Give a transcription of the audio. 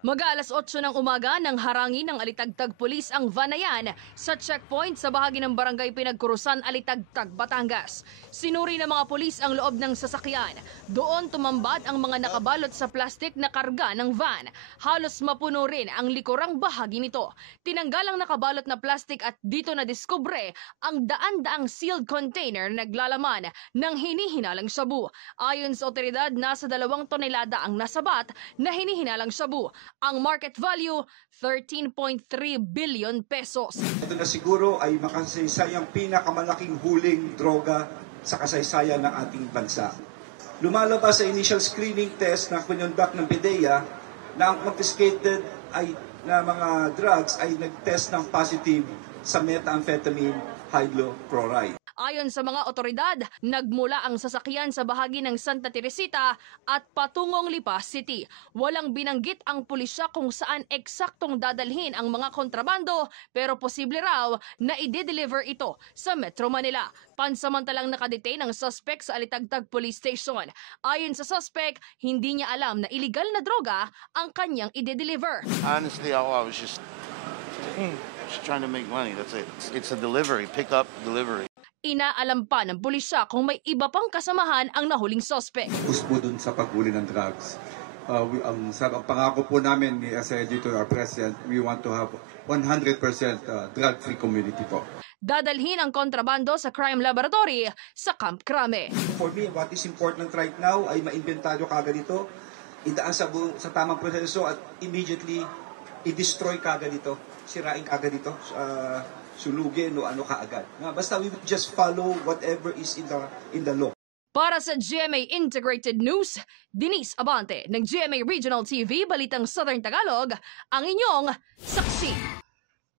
Mag-aalas 8 ng umaga nang harangin ng Alitagtag Police ang van na yan sa checkpoint sa bahagi ng barangay Pinagkurusan, Alitagtag, Batangas. Sinuri ng mga pulis ang loob ng sasakyan. Doon tumambad ang mga nakabalot sa plastik na karga ng van. Halos mapuno rin ang likurang bahagi nito. Tinanggal ang nakabalot na plastik at dito na diskubre ang daan-daang sealed container na naglalaman ng hinihinalang shabu. Ayon sa otoridad, nasa 2 tonelada ang nasabat na hinihinalang shabu. Ang market value, 13.3 billion pesos. Ito na siguro ay makasaysayang pinakamalaking huling droga sa kasaysayan ng ating bansa. Lumalabas sa initial screening test na kinonduct ng PDEA na ang confiscated na mga drugs ay nag-test ng positive sa methamphetamine hydrochloride. Ayon sa mga otoridad, nagmula ang sasakyan sa bahagi ng Santa Teresita at patungong Lipa City. Walang binanggit ang pulisya kung saan eksaktong dadalhin ang mga kontrabando pero posible raw na i-deliver ito sa Metro Manila. Pansamantalang nakadetain ang suspect sa Alitagtag Police Station. Ayon sa suspect, hindi niya alam na iligal na droga ang kanyang i-deliver. Honestly, I was just trying to make money. That's it. It's a delivery, pick up, delivery. Inaalam pa ng pulisya kung may iba pang kasamahan ang nahuling suspect. Focus po dun sa paghuli ng drugs. Ang pangako po namin ni dito our President, we want to have 100% drug-free community po. Dadalhin ang kontrabando sa crime laboratory sa Camp Crame. For me, what is important right now ay ma-inventaryo kagad ito, idaan sa tamang proseso at immediately i-destroy kagad ito, sirain kagad ito, sunugin o ano kaagad. Basta we just follow whatever is in the law. Para sa GMA Integrated News, Denise Abante ng GMA Regional TV, Balitang Southern Tagalog, ang inyong saksi.